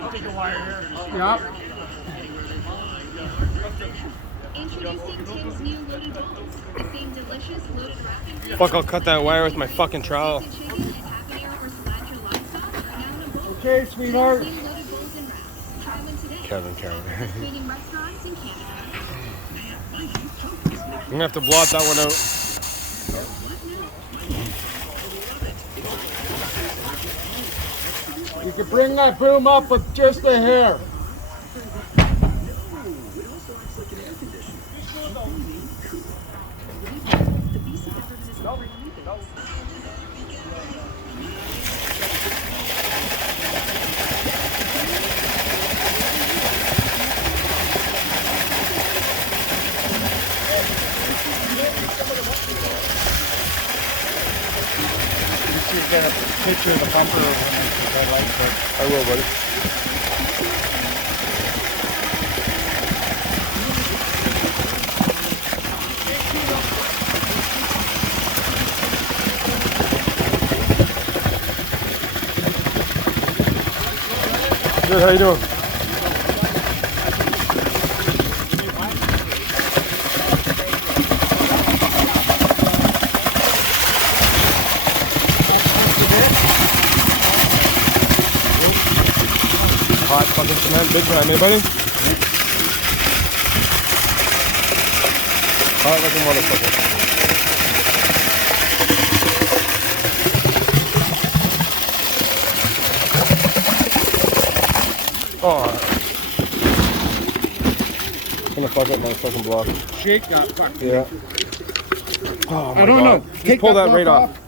I'll take a wire here. Yep. Introducing Tim's new loaded balls. Same delicious loaded wrapping. Fuck, I'll cut that wire with my fucking trowel. Chicken and habanero or cilantro lobster sauce are now in a bowl. Okay, sweetheart. New loaded bowls and wraps. Try them today. Kevin. Participating restaurants in Canada. I'm gonna have to blot that one out. You can bring that boom up with just a hair. Get a picture of the bumper of him. I like it. I will, buddy. Good, how you doing? Hot fucking cement, big time, anybody? Hot like a motherfucker. Oh. I'm gonna fuck up my fucking block. Shake that. Yeah. Oh my I don't God. know. Just Take pull that block right off. off.